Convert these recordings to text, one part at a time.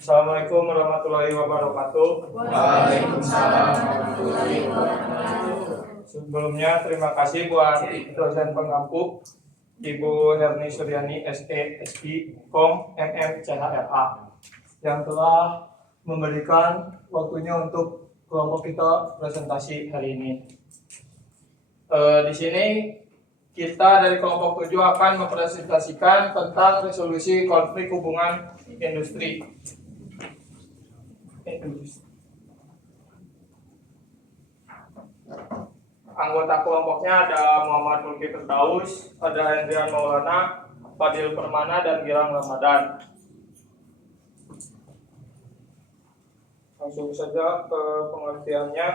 Assalamualaikum warahmatullahi wabarakatuh. Waalaikumsalam warahmatullahi wabarakatuh. Sebelumnya terima kasih buat dosen pengampu Ibu Herni Suryani SE SI Kom MM CHRA yang telah memberikan waktunya untuk kelompok kita presentasi hari ini. Di sini kita dari kelompok 7 akan mempresentasikan tentang resolusi konflik hubungan industri. Anggota kelompoknya ada Muhammad Mulki Firdaus, ada Hendrian Maulana, Fadil Permana, dan Gilang Ramadan. Langsung saja ke pengertiannya.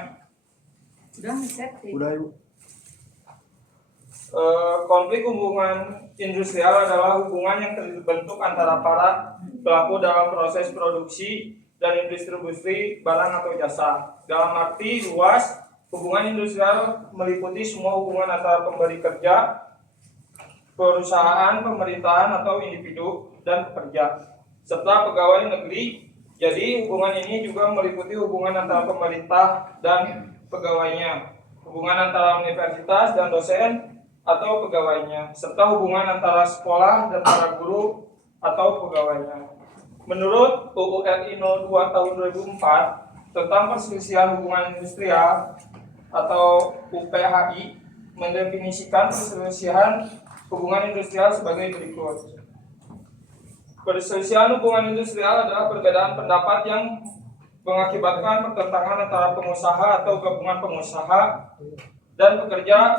Udah, Ibu. Konflik hubungan industrial adalah hubungan yang terbentuk antara para pelaku dalam proses produksi dan distribusi barang atau jasa. Dalam arti luas, hubungan industrial meliputi semua hubungan antara pemberi kerja, perusahaan, pemerintahan atau individu, dan pekerja, serta pegawai negeri. Jadi hubungan ini juga meliputi hubungan antara pemerintah dan pegawainya, hubungan antara universitas dan dosen atau pegawainya, serta hubungan antara sekolah dan para guru atau pegawainya. Menurut UU RI 02 tahun 2004 tentang perselisihan hubungan industrial atau UPHI mendefinisikan perselisihan hubungan industrial sebagai berikut. Perselisihan hubungan industrial adalah perbedaan pendapat yang mengakibatkan pertentangan antara pengusaha atau gabungan pengusaha dan pekerja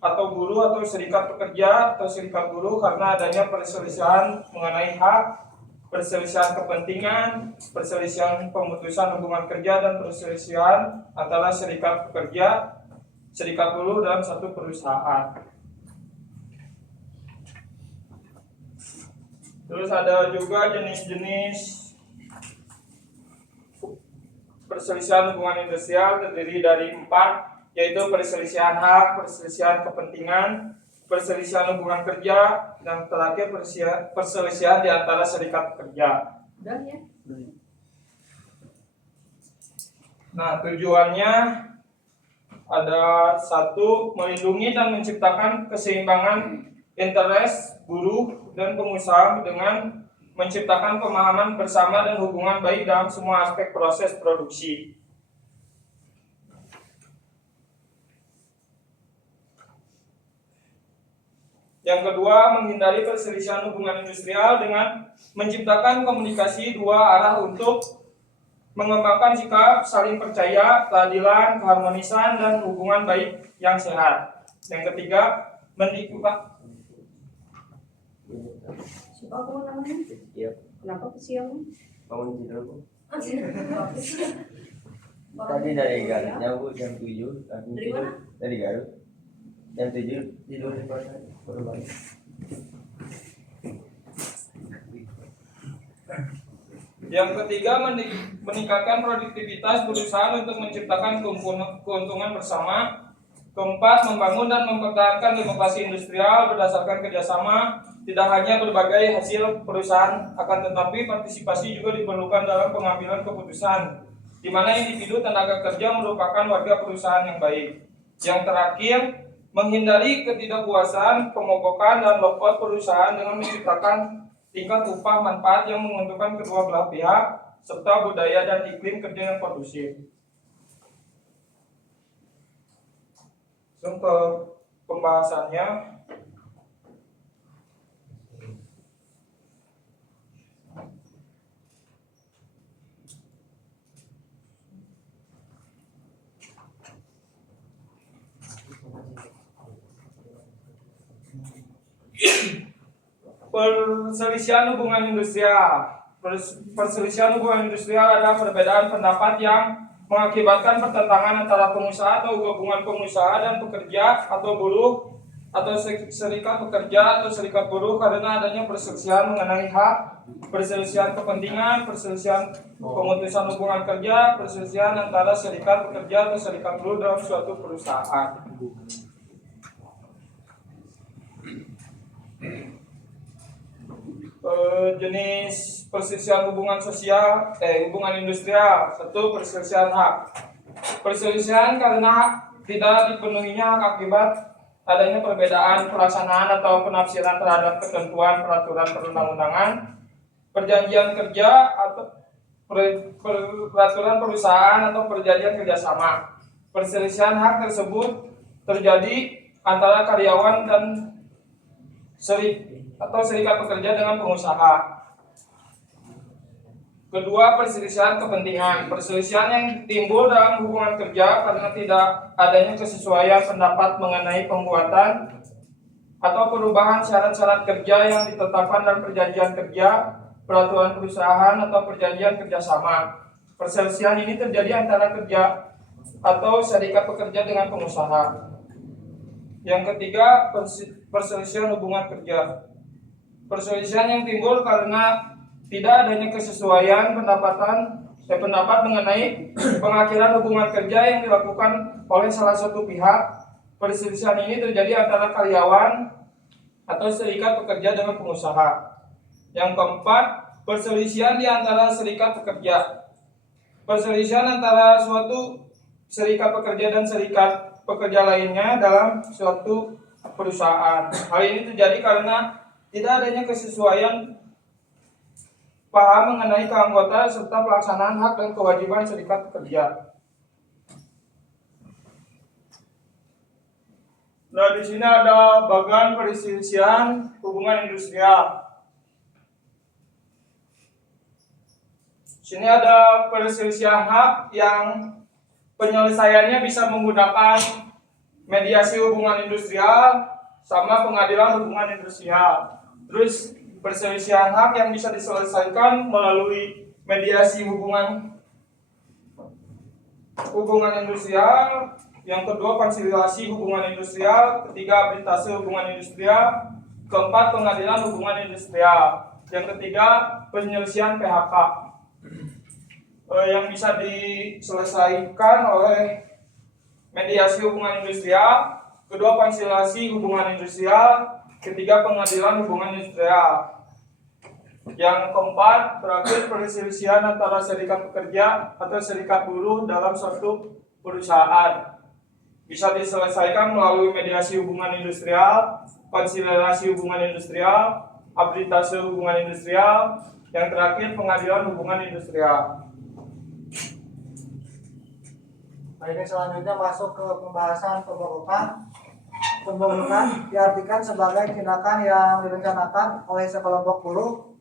atau buruh atau serikat pekerja atau serikat buruh karena adanya perselisihan mengenai hak, perselisihan kepentingan, perselisihan pemutusan hubungan kerja, dan perselisihan antara serikat pekerja, serikat buruh dalam satu perusahaan. Terus ada juga jenis-jenis perselisihan hubungan industrial terdiri dari 4, yaitu perselisihan hak, perselisihan kepentingan, perselisihan hubungan kerja, dan terakhir perselisihan di antara serikat pekerja. Nah, tujuannya ada 1, melindungi dan menciptakan keseimbangan interest buruh dan pengusaha dengan menciptakan pemahaman bersama dan hubungan baik dalam semua aspek proses produksi. Yang kedua, menghindari perselisihan hubungan industrial dengan menciptakan komunikasi dua arah untuk mengembangkan sikap saling percaya, keadilan, keharmonisan, dan hubungan baik yang sehat. Yang ketiga, mendiklat. Siapa kamu namanya? Iya. Kenapa kesiang? Bangun tidur Bu. Tadi Tadi dari Garutnya Bu jam 7. Dari mana? Dari Garut. Jam 7 tidur di kota. Baru balik. Yang ketiga, meningkatkan produktivitas perusahaan untuk menciptakan keuntungan bersama. Keempat, membangun dan mempertahankan demokrasi industrial berdasarkan kerjasama. Tidak hanya berbagai hasil perusahaan, akan tetapi partisipasi juga diperlukan dalam pengambilan keputusan, di mana individu tenaga kerja merupakan warga perusahaan yang baik. Yang terakhir, menghindari ketidakpuasan, pemogokan, dan lockdown perusahaan dengan menciptakan tingkat upah manfaat yang menguntungkan kedua belah pihak, serta budaya dan iklim kerja yang kondusif. Langsung ke pembahasannya. Perselisihan hubungan industrial. Perselisihan hubungan industrial adalah perbedaan pendapat yang mengakibatkan pertentangan antara pengusaha atau gabungan pengusaha dan pekerja atau buruh atau serikat pekerja atau serikat buruh karena adanya perselisihan mengenai hak, perselisihan kepentingan, perselisihan pemutusan hubungan kerja, perselisihan antara serikat pekerja atau serikat buruh dalam suatu perusahaan. Jenis perselisihan hubungan sosial, hubungan industrial. 1. Perselisihan hak. Perselisihan karena tidak dipenuhinya hak akibat adanya perbedaan pelaksanaan atau penafsiran terhadap ketentuan peraturan perundang-undangan, perjanjian kerja atau peraturan perusahaan atau perjanjian kerjasama. Perselisihan hak tersebut terjadi antara karyawan dan serikat pekerja dengan pengusaha. Kedua, perselisihan kepentingan. Perselisihan yang timbul dalam hubungan kerja karena tidak adanya kesesuaian pendapat mengenai pembuatan atau perubahan syarat-syarat kerja yang ditetapkan dalam perjanjian kerja, peraturan perusahaan atau perjanjian kerjasama. Perselisihan ini terjadi antara kerja atau serikat pekerja dengan pengusaha. Yang ketiga, perselisihan hubungan kerja. Perselisihan yang timbul karena tidak adanya kesesuaian pendapat mengenai pengakhiran hubungan kerja yang dilakukan oleh salah satu pihak. Perselisihan ini terjadi antara karyawan atau serikat pekerja dengan pengusaha. Yang keempat, perselisihan di antara serikat pekerja. Perselisihan antara suatu serikat pekerja dan serikat pekerja lainnya dalam suatu perusahaan. Hal ini terjadi karena tidak adanya kesesuaian paham mengenai keanggotaan serta pelaksanaan hak dan kewajiban serikat pekerja. Nah, di sini ada bagian perselisihan hubungan industrial. Sini ada perselisihan hak yang penyelesaiannya bisa menggunakan mediasi hubungan industrial sama pengadilan hubungan industrial. Terus perselisihan hak yang bisa diselesaikan melalui mediasi hubungan industrial. Yang kedua, konsiliasi hubungan industrial. Ketiga, arbitrase hubungan industrial. Keempat, pengadilan hubungan industrial. Yang ketiga, penyelesaian PHK yang bisa diselesaikan oleh mediasi hubungan industrial. Kedua, konsiliasi hubungan industrial. Ketiga, pengadilan hubungan industrial. Yang keempat, terakhir, perselisihan antara serikat pekerja atau serikat buruh dalam suatu perusahaan. Bisa diselesaikan melalui mediasi hubungan industrial, konsiliasi hubungan industrial, arbitrase hubungan industrial. Yang terakhir, pengadilan hubungan industrial. Baik, selanjutnya masuk ke pembahasan pembobokan. Pembobokan diartikan sebagai tindakan yang direncanakan oleh sekelompok buruh,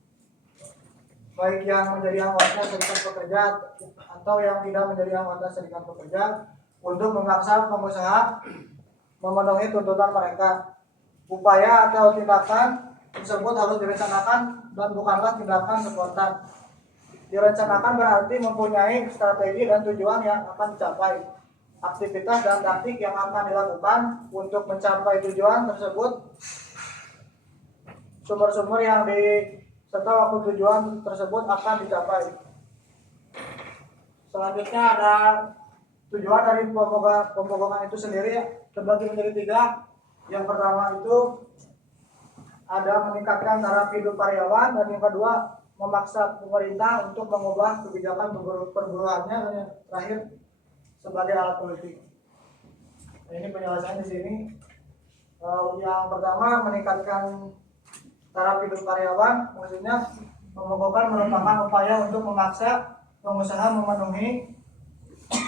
baik yang menjadi anggota serikat pekerja atau yang tidak menjadi anggota serikat pekerja, untuk memaksa pengusaha memenuhi tuntutan mereka. Upaya atau tindakan tersebut harus direncanakan dan bukanlah tindakan spontan. Direncanakan berarti mempunyai strategi dan tujuan yang akan dicapai. Aktivitas dan taktik yang akan dilakukan untuk mencapai tujuan tersebut, sumber-sumber yang serta waktu tujuan tersebut akan dicapai. Selanjutnya ada tujuan dari pembobokan itu sendiri terbagi menjadi 3. Yang pertama itu ada meningkatkan taraf hidup karyawan, dan yang kedua memaksa pemerintah untuk mengubah kebijakan perburuannya, dan yang terakhir sebagai alat politik. Nah, ini penjelasan di sini. Yang pertama, meningkatkan taraf hidup karyawan, maksudnya pembobokan merupakan upaya untuk memaksa pengusaha memenuhi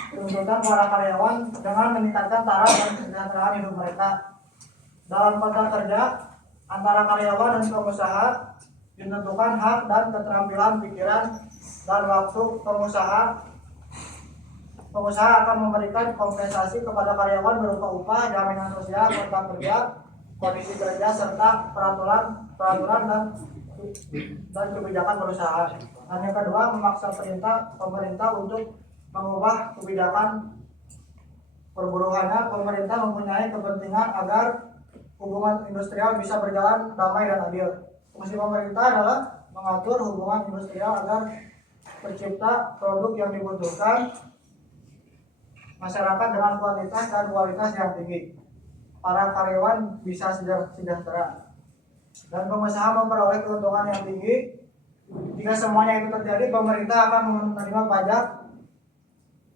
tuntutan para karyawan dengan meningkatkan taraf dan kesejahteraan hidup mereka. Dalam kontrak kerja antara karyawan dan pengusaha ditentukan hak dan keterampilan pikiran dan waktu pengusaha akan memberikan kompensasi kepada karyawan berupa upah, jaminan sosial, kontrak kerja, kondisi kerja, serta peraturan dan kebijakan perusahaan. Dan yang kedua, memaksa pemerintah untuk mengubah kebijakan perburuannya. Pemerintah mempunyai kepentingan agar hubungan industrial bisa berjalan damai dan adil. Fungsi pemerintah adalah mengatur hubungan industrial agar tercipta produk yang dibutuhkan masyarakat dengan kuantitas dan kualitas yang tinggi. Para karyawan bisa sejahtera dan pengusaha memperoleh keuntungan yang tinggi. Jika semuanya itu terjadi, pemerintah akan menerima pajak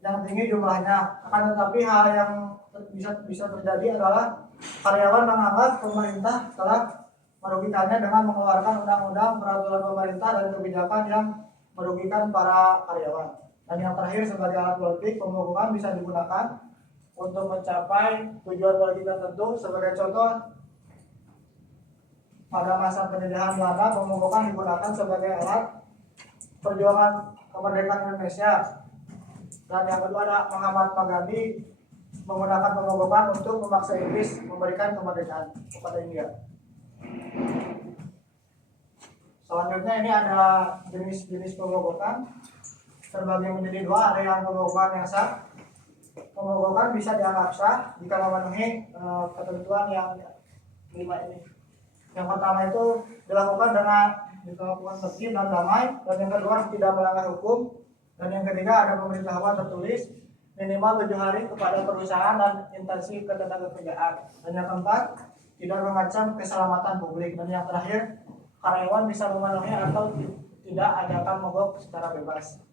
yang tinggi jumlahnya. Akan tetapi hal yang bisa terjadi adalah karyawan menganggap pemerintah telah merugikannya dengan mengeluarkan undang-undang, peraturan pemerintah dan kebijakan yang merugikan para karyawan. Dan yang terakhir, sebagai alat politik, pemogokan bisa digunakan untuk mencapai tujuan politik tertentu. Sebagai contoh, pada masa penjajahan Belanda, pemogokan digunakan sebagai alat perjuangan kemerdekaan Indonesia. Dan yang kedua ada Muhammad Magandhi menggunakan pemogokan untuk memaksa Inggris memberikan kemerdekaan kepada India. Selanjutnya ini ada jenis-jenis pemogokan terbagi menjadi dua. Ada yang pemogokan yang sah. Pemogokan bisa dianggap sah jika memenuhi ketentuan yang 5 ini. Yang pertama itu dilakukan tertib dan damai, dan yang kedua tidak melanggar hukum, dan yang ketiga ada pemberitahuan tertulis minimal 7 hari kepada perusahaan dan instansi ketenagakerjaan, dan yang keempat tidak mengancam keselamatan publik, dan yang terakhir karyawan bisa memenuhi atau tidak adakan mogok secara bebas.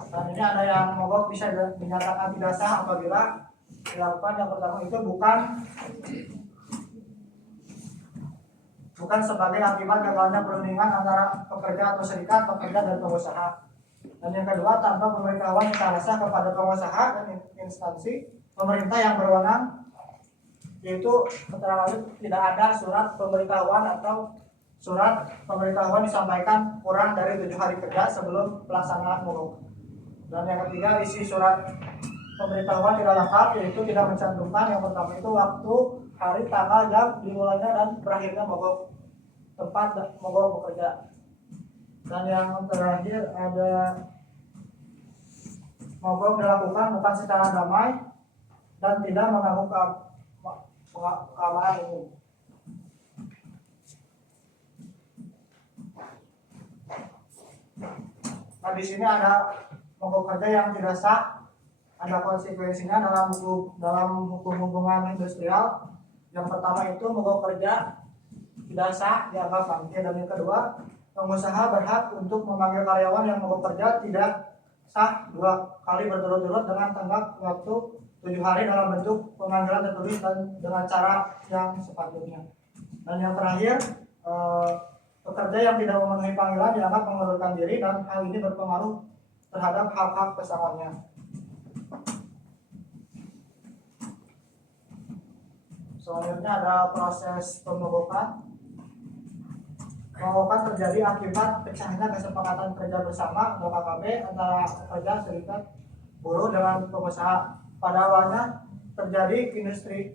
Dan ini ada yang mogok bisa dinyatakan tidak sah apabila dilakukan. Yang pertama itu bukan sebagai akibat gagalnya perundingan antara pekerja atau serikat pekerja dan pengusaha. Dan yang kedua, tanpa pemberitahuan secara sah kepada pengusaha dan instansi pemerintah yang berwenang, yaitu antara lain tidak ada surat pemberitahuan atau surat pemberitahuan disampaikan kurang dari 7 hari kerja sebelum pelaksanaan mogok. Dan yang ketiga, isi surat pemberitahuan tidak lengkap, yaitu tidak mencantumkan yang pertama itu waktu, hari, tanggal, jam dimulainya dan berakhirnya mogok, tempat mogok bekerja. Dan yang terakhir ada mogok dilakukan bukan secara damai dan tidak mengganggu keamanan umum. Nah, di sini ada mogok kerja yang tidak sah, ada konsekuensinya dalam hukum hubungan industrial. Yang pertama itu mogok kerja tidak sah dianggap bangkrut, dan yang kedua pengusaha berhak untuk memanggil karyawan yang mogok kerja tidak sah 2 kali berturut-turut dengan tenggat waktu 7 hari dalam bentuk pemanggilan tertulis dan dengan cara yang sepatutnya. Dan yang terakhir, pekerja yang tidak memenuhi panggilan dianggap mengundurkan diri, dan hal ini berpengaruh terhadap hak-hak pesangonnya. Selanjutnya ada proses pemogokan. Pemogokan terjadi akibat pecahnya kesepakatan kerja bersama atau KKB antara pekerja, serikat, buruh dengan pengusaha. Pada awalnya terjadi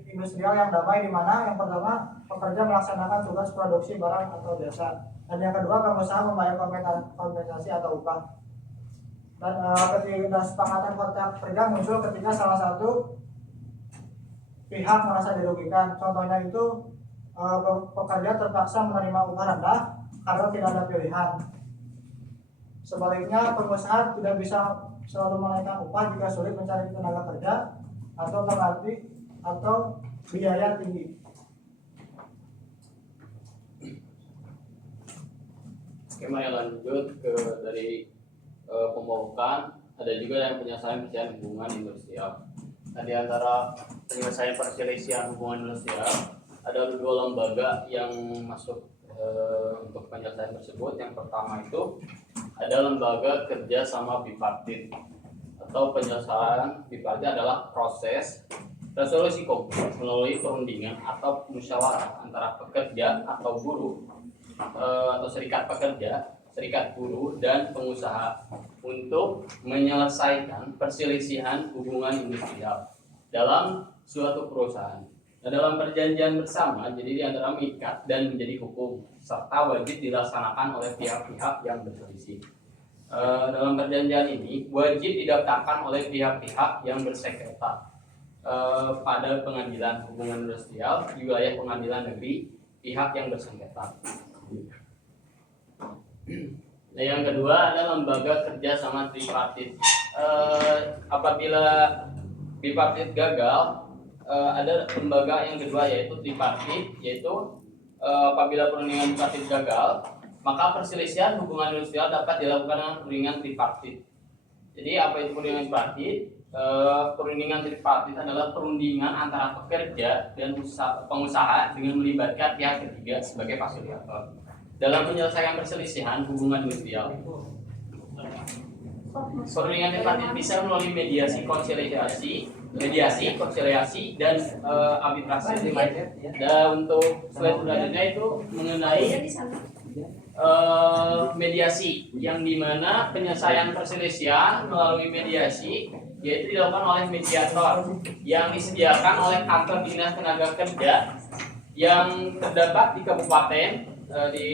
industrial yang damai, di mana yang pertama pekerja melaksanakan tugas produksi barang atau jasa, dan yang kedua pengusaha membayar kompensasi atau upah. Dan kesepakatan kontrak kerja muncul ketika salah satu pihak merasa dirugikan. Contohnya itu pekerja terpaksa menerima upah rendah karena tidak ada pilihan. Sebaliknya, pengusaha tidak bisa selalu menaikkan upah jika sulit mencari tenaga kerja atau terlatih atau biaya tinggi. Oke, mari lanjut ke dari pemogokan. Ada juga yang penyelesaian hubungan industrial. Nah, di antara penyelesaian perselisihan hubungan industrial ada 2 lembaga yang masuk untuk penyelesaian tersebut. Yang pertama itu ada lembaga kerja sama bipartit, atau penyelesaian bipartit adalah proses resolusi konflik melalui perundingan atau musyawarah antara pekerja atau buruh atau serikat pekerja, serikat buruh, dan pengusaha untuk menyelesaikan perselisihan hubungan industrial dalam suatu perusahaan. Nah, dalam perjanjian bersama, jadi di antara mengikat dan menjadi hukum, serta wajib dilaksanakan oleh pihak-pihak yang berselisih. Dalam perjanjian ini wajib didaftarkan oleh pihak-pihak yang bersengketa pada pengadilan hubungan industrial di wilayah pengadilan negeri pihak yang bersengketa. Nah, yang kedua ada lembaga kerja sama tripartit. Apabila bipartit gagal, ada lembaga yang kedua yaitu tripartit, yaitu apabila perundingan tripartit gagal, maka perselisihan hubungan industrial dapat dilakukan dengan perundingan tripartit. Jadi apa itu perundingan tripartit? Perundingan tripartit adalah perundingan antara pekerja dan pengusaha dengan melibatkan pihak ketiga sebagai fasilitator dalam menyelesaikan perselisihan hubungan industrial. Perundingan tripartit bisa melalui mediasi, konsiliasi, dan arbitrase. Dan untuk slide selanjutnya itu mengenai mediasi, yang dimana penyelesaian perselisihan melalui mediasi yaitu dilakukan oleh mediator yang disediakan oleh kantor dinas tenaga kerja yang terdapat di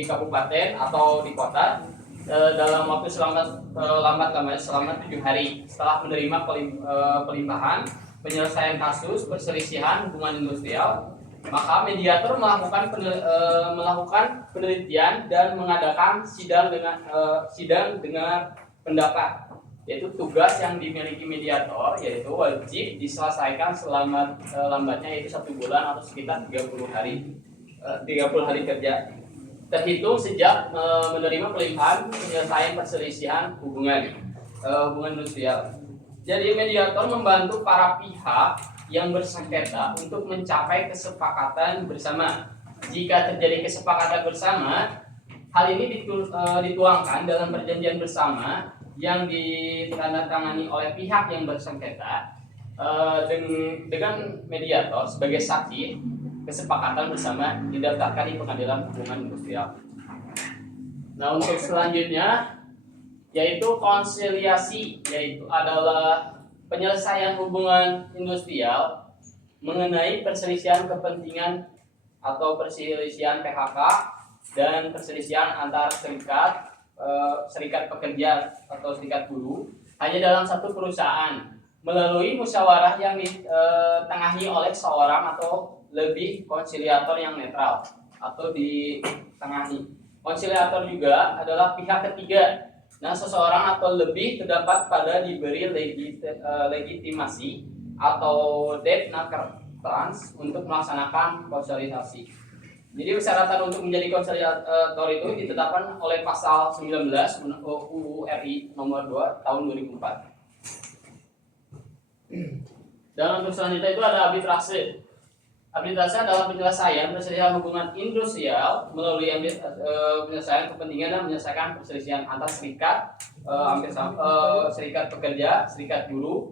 kabupaten atau di kota dalam waktu lambat-lambatnya selama 7 hari setelah menerima pelimpahan penyelesaian kasus perselisihan hubungan industrial. Maka mediator melakukan penelitian dan mengadakan sidang dengan pendapat, yaitu tugas yang dimiliki mediator yaitu wajib diselesaikan lambatnya yaitu 1 bulan atau sekitar 30 hari kerja terhitung sejak menerima pelimpahan penyelesaian perselisihan hubungan industrial. Jadi mediator membantu para pihak yang bersengketa untuk mencapai kesepakatan bersama. Jika terjadi kesepakatan bersama, hal ini dituangkan dalam perjanjian bersama yang ditandatangani oleh pihak yang bersengketa dengan mediator sebagai saksi. Kesepakatan bersama didaftarkan di pengadilan hubungan industrial. Nah, untuk selanjutnya yaitu konsiliasi, yaitu adalah penyelesaian hubungan industrial mengenai perselisihan kepentingan atau perselisihan PHK dan perselisihan antar serikat pekerja atau serikat buruh hanya dalam satu perusahaan melalui musyawarah yang ditengahi oleh seorang atau lebih konsiliator yang netral atau ditengahi. Konsiliator juga adalah pihak ketiga. Nah, seseorang atau lebih terdapat pada diberi legitimasi atau trans untuk melaksanakan konsolidasi. Jadi persyaratan untuk menjadi konsiliator itu ditetapkan oleh pasal 19 UU RI nomor 2 tahun 2004. Dan untuk selanjutnya itu ada arbitrase. Arbitrase adalah penyelesaian perselisihan hubungan industrial melalui penyelesaian kepentingan dan menyelesaikan perselisihan antar serikat, serikat pekerja, serikat buruh,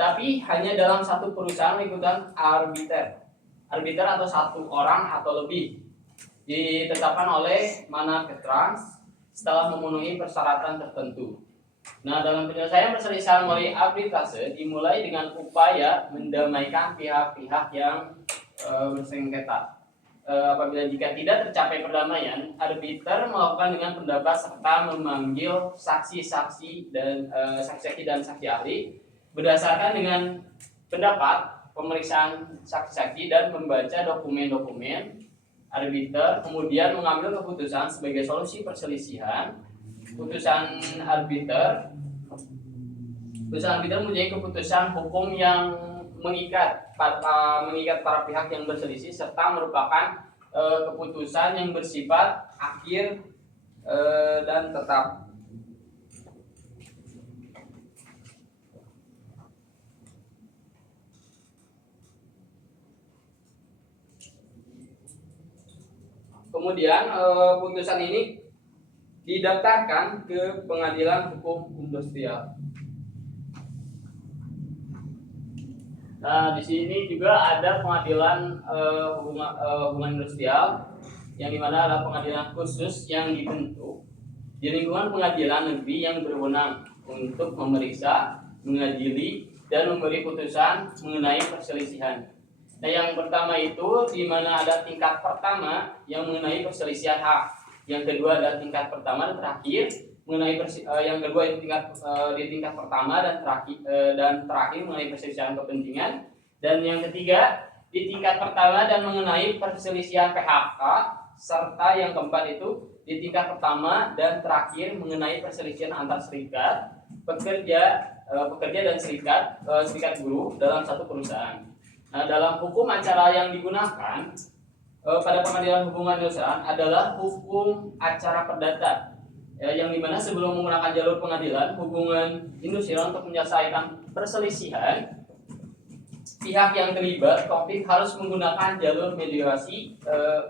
tapi hanya dalam satu perusahaan mengikuti arbiter atau satu orang atau lebih ditetapkan oleh Manakertrans setelah memenuhi persyaratan tertentu. Nah, dalam penyelesaian perselisihan melalui arbitrase dimulai dengan upaya mendamaikan pihak-pihak yang bersengketa. Apabila jika tidak tercapai perdamaian, arbiter melakukan dengan pendapat serta memanggil saksi-saksi dan saksi ahli berdasarkan dengan pendapat pemeriksaan saksi-saksi dan membaca dokumen-dokumen. Arbiter kemudian mengambil keputusan sebagai solusi perselisihan. Putusan arbiter mempunyai keputusan hukum yang mengikat para pihak yang berselisih serta merupakan keputusan yang bersifat akhir dan tetap. Kemudian putusan ini didaftarkan ke Pengadilan Hukum Industrial. Nah, di sini juga ada Pengadilan Hubungan Industrial yang dimana ada pengadilan khusus yang dibentuk di lingkungan pengadilan negeri yang berwenang untuk memeriksa, mengadili, dan memberi putusan mengenai perselisihan. Nah, yang pertama itu di mana ada tingkat pertama yang mengenai perselisihan hak. Yang kedua adalah tingkat pertama dan terakhir mengenai yang kedua itu di tingkat pertama dan terakhir mengenai perselisihan kepentingan. Dan yang ketiga, di tingkat pertama dan mengenai perselisihan PHK, serta yang keempat itu di tingkat pertama dan terakhir mengenai perselisihan antar serikat, pekerja dan serikat buruh dalam satu perusahaan. Nah, dalam hukum acara yang digunakan pada pengadilan hubungan industrial adalah hukum acara perdata, yang dimana sebelum menggunakan jalur pengadilan hubungan industrial untuk menyelesaikan perselisihan, pihak yang terlibat konflik harus menggunakan jalur mediasi,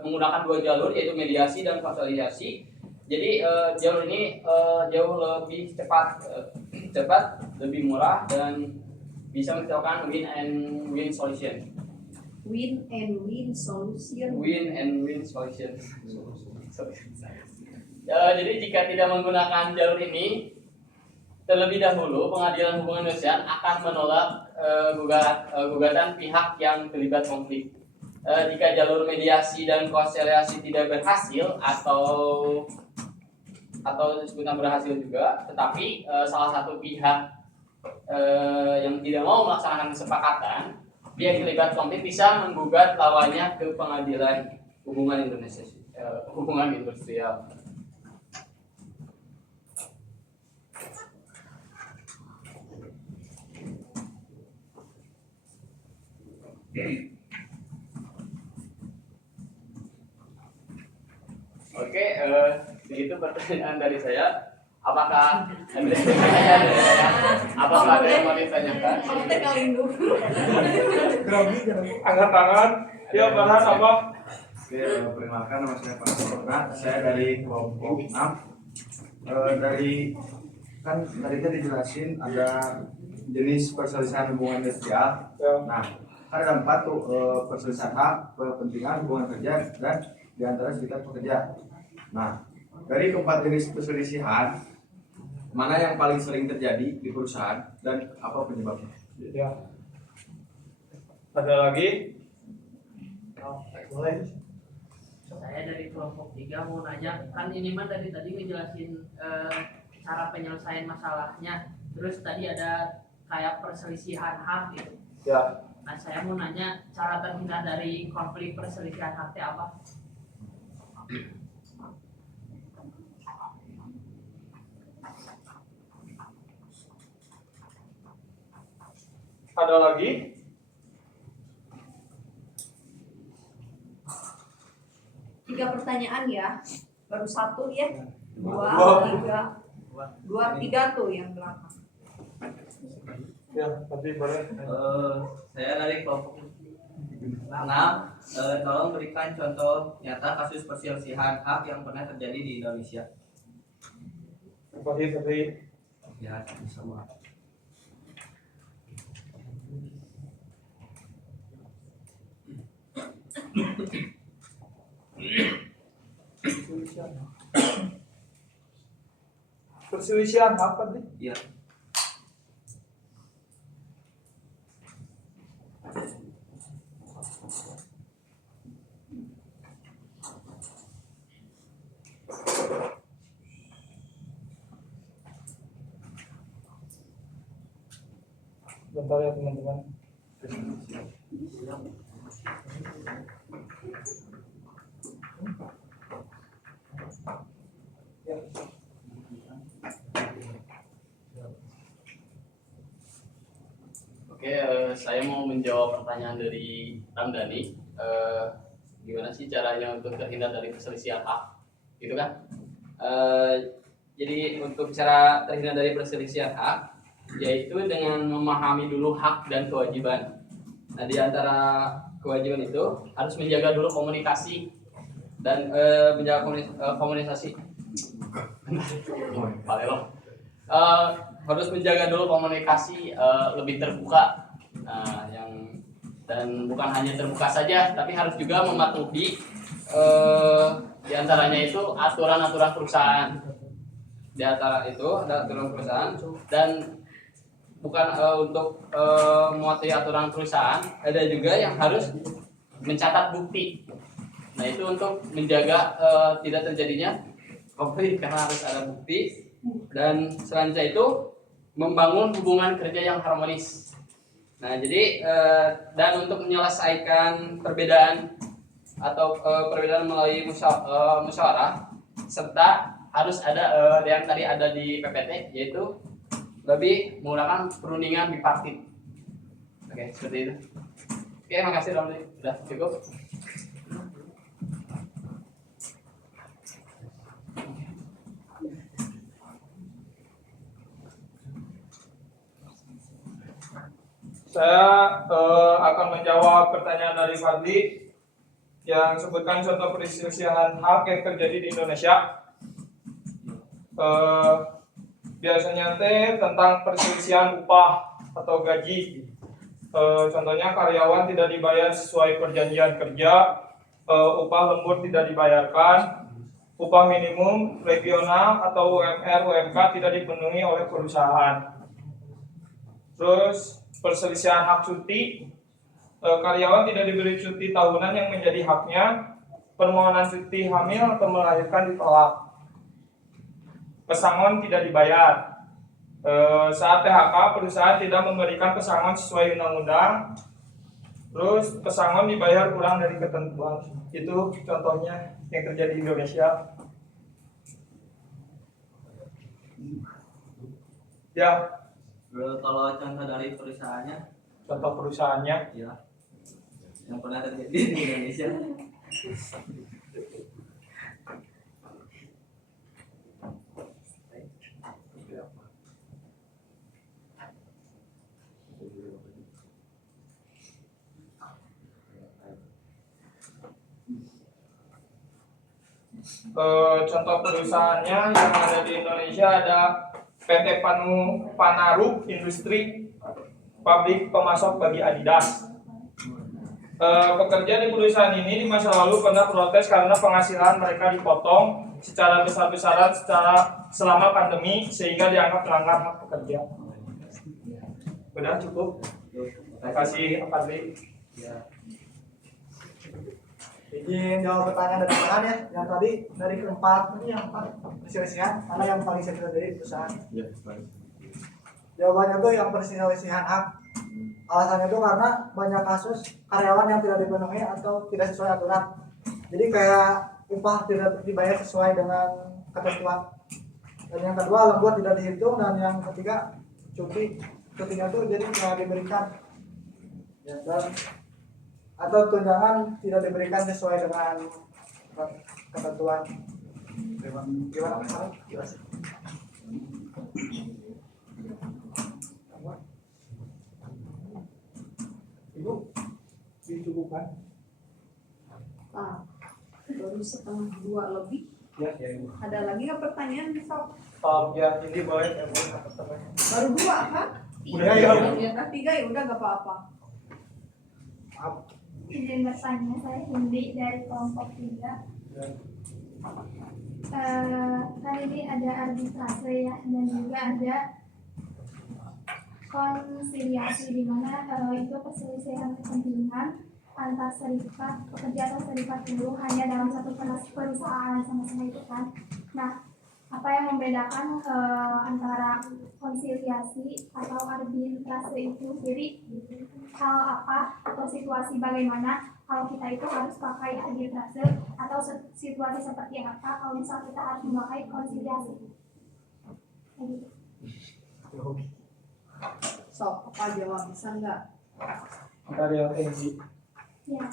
menggunakan dua jalur yaitu mediasi dan konsolidasi. Jadi jalur ini jauh lebih cepat, lebih murah dan bisa menciptakan win and win solution. Win and win solution. Win and win solution. Jadi jika tidak menggunakan jalur ini, terlebih dahulu pengadilan hubungan industrial akan menolak gugatan pihak yang terlibat konflik. Jika jalur mediasi dan konsolidasi tidak berhasil atau disebutkan berhasil juga, tetapi salah satu pihak yang tidak mau melaksanakan kesepakatan, pihak terlibat konflik bisa menggugat lawannya ke pengadilan hubungan industrial. Oke, begitu pertanyaan dari saya. Apakah ada yang mau ditanyakan? Kamu teh kawin dulu. Angkat tangan. Ya, Farhan apa? Oke, perkenalkan nama saya Pak Sorna. Saya dari kelompok 6. Dari kan tadinya dijelasin ada jenis perselisihan hubungan industrial. Ya. Nah, ada 4 tuh perselisihan hak, kepentingan, hubungan kerja, dan diantara serikat pekerja. Nah, dari keempat jenis perselisihan, mana yang paling sering terjadi di perusahaan dan apa penyebabnya? Ya. Ada lagi? Boleh. Saya dari kelompok 3 mau nanya, kan ini mah tadi ngejelasin cara penyelesaian masalahnya, terus tadi ada kayak perselisihan hak gitu. Ya. Nah, saya mau nanya cara terhindar dari konflik perselisihan hak itu apa? Ada lagi? Tiga pertanyaan ya. Baru satu ya. Dua, tiga tuh yang belakang. Ya, tadi boleh. Saya dari kelompok 6. Tolong berikan contoh nyata kasus perselisihan hak yang pernah terjadi di Indonesia. Tadi. Ya, sama. Perselisihan apa nih? Iya. Bentar ya teman-teman. Oke, saya mau menjawab pertanyaan dari Ramdhani. Gimana sih caranya untuk terhindar dari perselisihan hak, gitu kan? Jadi untuk cara terhindar dari perselisihan hak, yaitu dengan memahami dulu hak dan kewajiban. Nah, di antara kewajiban itu harus menjaga dulu komunikasi dan menjaga komunikasi. Harus menjaga dulu komunikasi lebih terbuka, dan bukan hanya terbuka saja, tapi harus juga mematuhi diantaranya itu aturan-aturan perusahaan. Di antara itu ada aturan perusahaan, dan bukan untuk mematuhi aturan perusahaan, ada juga yang harus mencatat bukti. Nah, itu untuk menjaga tidak terjadinya konflik karena harus ada bukti. Dan selanjutnya itu membangun hubungan kerja yang harmonis. Nah, jadi dan untuk menyelesaikan perbedaan atau perbedaan melalui musyawarah serta harus ada yang tadi ada di PPT, yaitu lebih menggunakan perundingan bipartit. Oke, seperti itu. Oke, makasih Ramli. Sudah cukup. Saya akan menjawab pertanyaan dari Fadli yang sebutkan contoh perselisihan hak yang terjadi di Indonesia. Biasanya tentang perselisihan upah atau gaji. Contohnya karyawan tidak dibayar sesuai perjanjian kerja, upah lembur tidak dibayarkan, upah minimum regional atau UMR UMK tidak dipenuhi oleh perusahaan. Terus perselisihan hak cuti, karyawan tidak diberi cuti tahunan yang menjadi haknya, permohonan cuti hamil atau melahirkan ditolak, pesangon tidak dibayar. Saat PHK perusahaan tidak memberikan pesangon sesuai undang-undang, terus pesangon dibayar kurang dari ketentuan. Itu contohnya yang terjadi di Indonesia. Ya, Kalau contoh dari perusahaannya, contoh perusahaannya. ya, yang pernah terjadi di Indonesia. Contoh perusahaannya yang ada di Indonesia ada PT Panaru Industri, pabrik pemasok bagi Adidas. Pekerja di perusahaan ini di masa lalu pernah protes karena penghasilan mereka dipotong secara besar-besaran selama pandemi sehingga dianggap melanggar hak pekerja. Udah cukup. Terima kasih Pak Fadli. Izin jawab pertanyaan dari tangan ya. Yang tadi dari keempat ini yang perselisihan, karena yang paling sering terjadi di perusahaan. Ya, baik. Jawabannya tuh yang perselisihan hak. Alasannya itu karena banyak kasus karyawan yang tidak dipenuhi atau tidak sesuai aturan. Jadi kayak upah tidak dibayar sesuai dengan ketentuan. Dan yang kedua lembur tidak dihitung, dan yang ketiga cutinya tuh jadi tidak diberikan. Ya, dan atau tunjangan tidak diberikan sesuai dengan ketentuan. Gimana? Jelas. Ibu, dicukupkan? Baru setengah 2 lebih. Ya, Ibu. Ada lagi nggak pertanyaan? Sok. Ya, ini boleh ya, Bu. Baru 2 kan? Udah, ya. Udah 3 ya udah nggak apa-apa. Izin bertanya, saya Hindi dari kelompok 3. Kan ini ada arbitrase ya, dan juga ada konsiliasi di mana itu perselisihan kepentingan antar serikat pekerja atau serikat buruh hanya dalam satu perusahaan sama-sama itu kan. Nah, apa yang membedakan antara konsiliasi atau arbitrase itu? Jadi hal apa atau situasi bagaimana kalau kita itu harus pakai arbitrase, atau situasi seperti apa kalau misal kita harus memakai konsiliasi? Sok, apa jawab bisa nggak? Dari yang tinggi. Ya.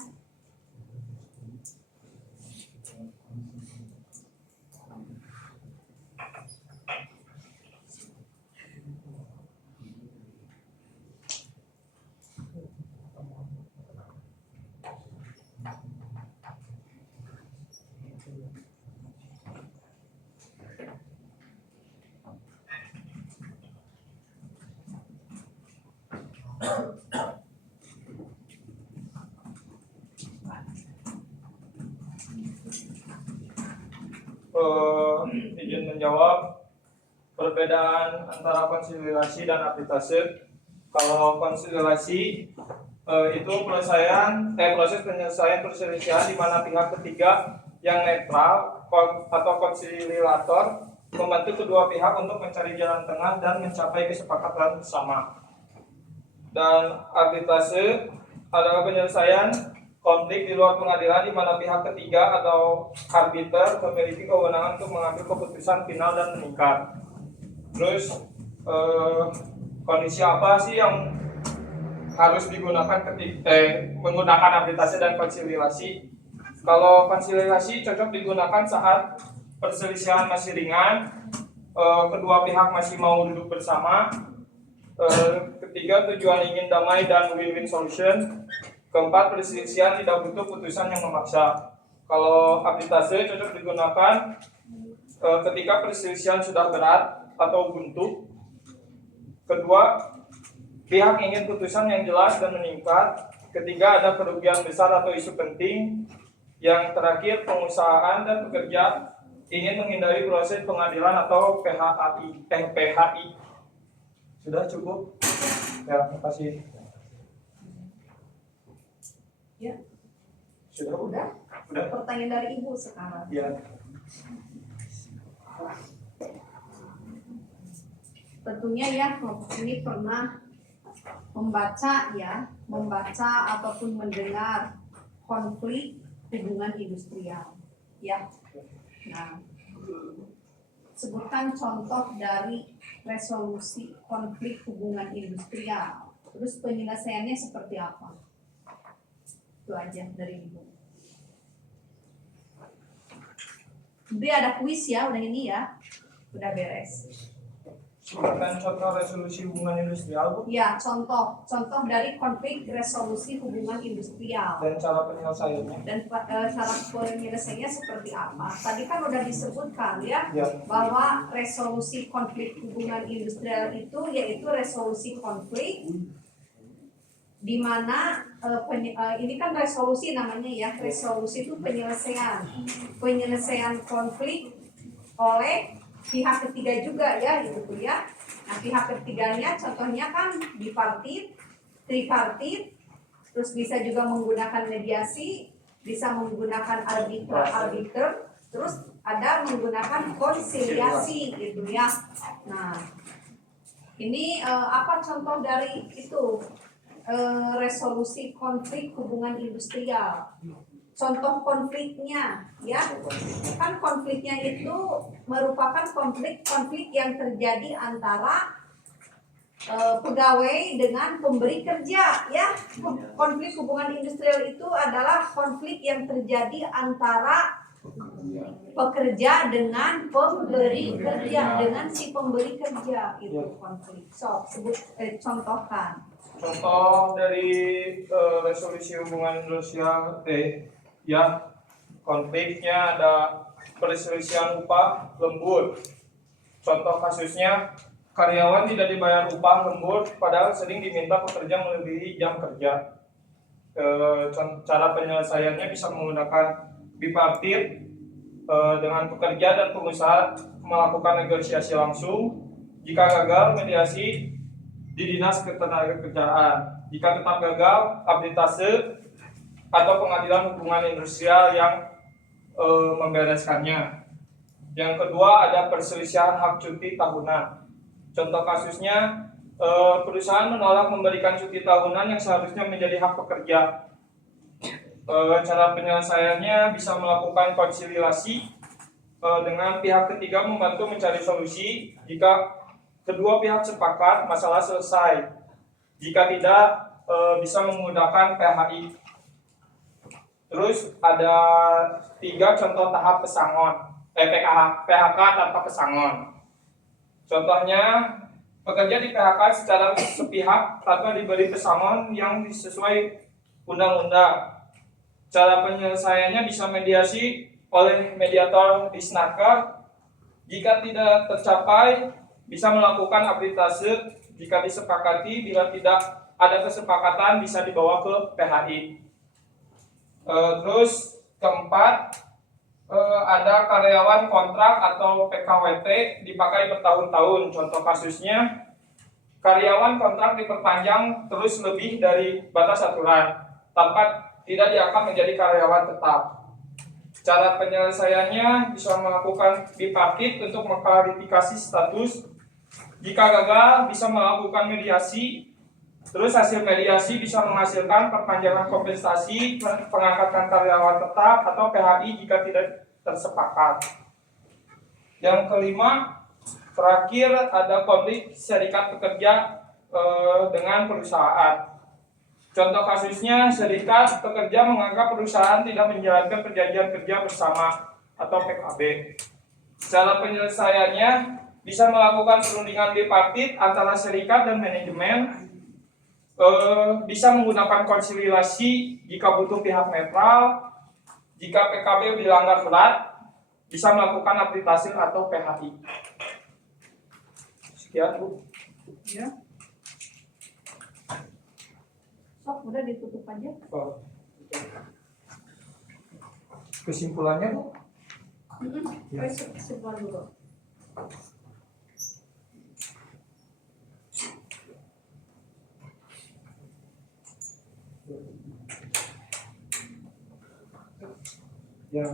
Izin menjawab perbedaan antara konsiliasi dan arbitrase. Kalau konsiliasi itu proses penyelesaian perselisihan di mana pihak ketiga yang netral atau konsiliator membantu kedua pihak untuk mencari jalan tengah dan mencapai kesepakatan bersama. Dan arbitrase adalah penyelesaian konflik di luar pengadilan di mana pihak ketiga atau arbiter memiliki kewenangan untuk mengambil keputusan final dan mengikat. Terus kondisi apa sih yang harus digunakan ketika menggunakan arbitrase dan konsiliasi? Kalau konsiliasi cocok digunakan saat perselisihan masih ringan, kedua pihak masih mau duduk bersama, ketiga tujuan ingin damai dan win-win solution, keempat perselisihan tidak butuh putusan yang memaksa. Kalau arbitrase cocok digunakan ketika perselisihan sudah berat atau buntu, kedua pihak ingin putusan yang jelas dan meningkat, ketiga ada kerugian besar atau isu penting, yang terakhir pengusahaan dan pekerja ingin menghindari proses pengadilan atau PHI. Sudah cukup? Ya, terima kasih. Ya. Sudah? Udah? Udah? Pertanyaan dari Ibu sekarang. Ya. Tentunya ya kelompok ini pernah membaca ataupun mendengar konflik hubungan industrial, ya. Nah, sebutkan contoh dari resolusi konflik hubungan industrial. Terus penyelesaiannya seperti apa? Itu aja dari Ibu. Nanti ada kuis ya, udah ini ya, udah beres. Sebutkan contoh resolusi hubungan industrial, Bu. Ya, contoh dari konflik resolusi hubungan industrial. Dan cara penyelesaiannya. Dan cara penyelesaiannya seperti apa? Tadi kan udah disebutkan ya, Ya. bahwa resolusi konflik hubungan industrial itu yaitu resolusi konflik di mana ini kan resolusi namanya ya, resolusi itu penyelesaian konflik oleh pihak ketiga juga ya, gitu ya. Nah, pihak ketiganya contohnya kan bipartit, tripartit, terus bisa juga menggunakan mediasi, bisa menggunakan arbiter, terus ada menggunakan konsiliasi gitu ya. Nah, ini apa contoh dari itu resolusi konflik hubungan industrial? Contoh konfliknya ya, kan konfliknya itu merupakan konflik yang terjadi antara pegawai dengan pemberi kerja ya. Konflik hubungan industrial itu adalah konflik yang terjadi antara pekerja dengan pemberi kerja, dengan si pemberi kerja, itu konflik. So, contohkan. Contoh dari resolusi hubungan industrial ya, konfliknya ada perselisihan upah lembur. Contoh kasusnya, karyawan tidak dibayar upah lembur padahal sering diminta pekerja melebihi jam kerja. Cara penyelesaiannya bisa menggunakan bipartit, dengan pekerja dan pengusaha melakukan negosiasi langsung. Jika gagal, mediasi di dinas ketenagakerjaan. Jika tetap gagal, arbitrase atau pengadilan hubungan industrial yang membereskannya. Yang kedua ada perselisihan hak cuti tahunan. Contoh kasusnya, perusahaan menolak memberikan cuti tahunan yang seharusnya menjadi hak pekerja. Cara penyelesaiannya bisa melakukan konsiliasi dengan pihak ketiga membantu mencari solusi. Jika kedua pihak sepakat, masalah selesai. Jika tidak, bisa menggunakan PHI. Terus ada 3 contoh tahap pesangon, PHK tanpa pesangon. Contohnya, pekerja di PHK secara sepihak tanpa diberi pesangon yang sesuai undang-undang. Cara penyelesaiannya bisa mediasi oleh mediator disnaker. Jika tidak tercapai, bisa melakukan arbitrase. Jika disepakati, bila tidak ada kesepakatan, bisa dibawa ke PHI. Terus keempat, ada karyawan kontrak atau PKWT dipakai bertahun-tahun. Contoh kasusnya, karyawan kontrak diperpanjang terus lebih dari batas aturan tanpa tidak diangkat menjadi karyawan tetap. Cara penyelesaiannya bisa melakukan bipartit untuk mengklarifikasi status. Jika gagal, bisa melakukan mediasi. Terus hasil mediasi bisa menghasilkan perpanjangan kompensasi, pengangkatan karyawan tetap atau PHI jika tidak tersepakat. Yang kelima, terakhir ada konflik serikat pekerja dengan perusahaan. Contoh kasusnya, serikat pekerja menganggap perusahaan tidak menjalankan perjanjian kerja bersama atau PKB. Cara penyelesaiannya bisa melakukan perundingan bipartit antara serikat dan manajemen, bisa menggunakan konsiliasi jika butuh pihak netral, jika PKB dilanggar berat, bisa melakukan arbitrase atau PHI. Sekian Bu. Ya. Sok udah ditutup aja. Oh. Kesimpulannya Bu? Kesimpulan dulu. Ya.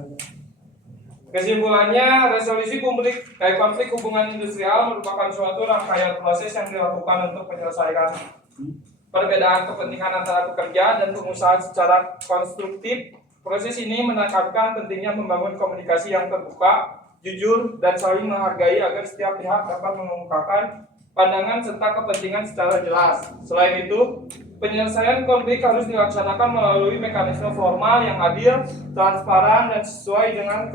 Kesimpulannya, resolusi konflik hubungan industrial merupakan suatu rangkaian proses yang dilakukan untuk menyelesaikan perbedaan kepentingan antara pekerja dan pengusaha secara konstruktif. Proses ini menekankan pentingnya membangun komunikasi yang terbuka, jujur, dan saling menghargai agar setiap pihak dapat mengungkapkan pandangan serta kepentingan secara jelas. Selain itu, penyelesaian konflik harus dilaksanakan melalui mekanisme formal yang adil, transparan, dan sesuai dengan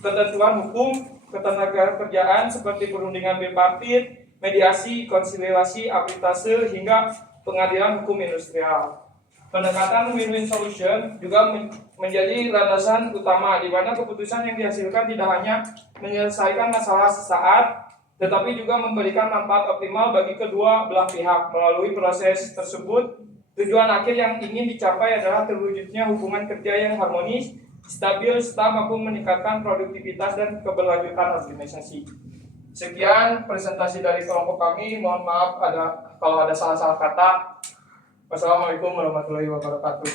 ketentuan hukum ketenagakerjaan seperti perundingan bipartit, mediasi, konsiliasi, arbitrase, hingga pengadilan hukum industrial. Pendekatan win-win solution juga menjadi landasan utama di mana keputusan yang dihasilkan tidak hanya menyelesaikan masalah sesaat, tetapi juga memberikan manfaat optimal bagi kedua belah pihak. Melalui proses tersebut, tujuan akhir yang ingin dicapai adalah terwujudnya hubungan kerja yang harmonis, stabil, serta mampu meningkatkan produktivitas dan keberlanjutan organisasi. Sekian presentasi dari kelompok kami. Mohon maaf kalau ada salah-salah kata. Wassalamualaikum warahmatullahi wabarakatuh.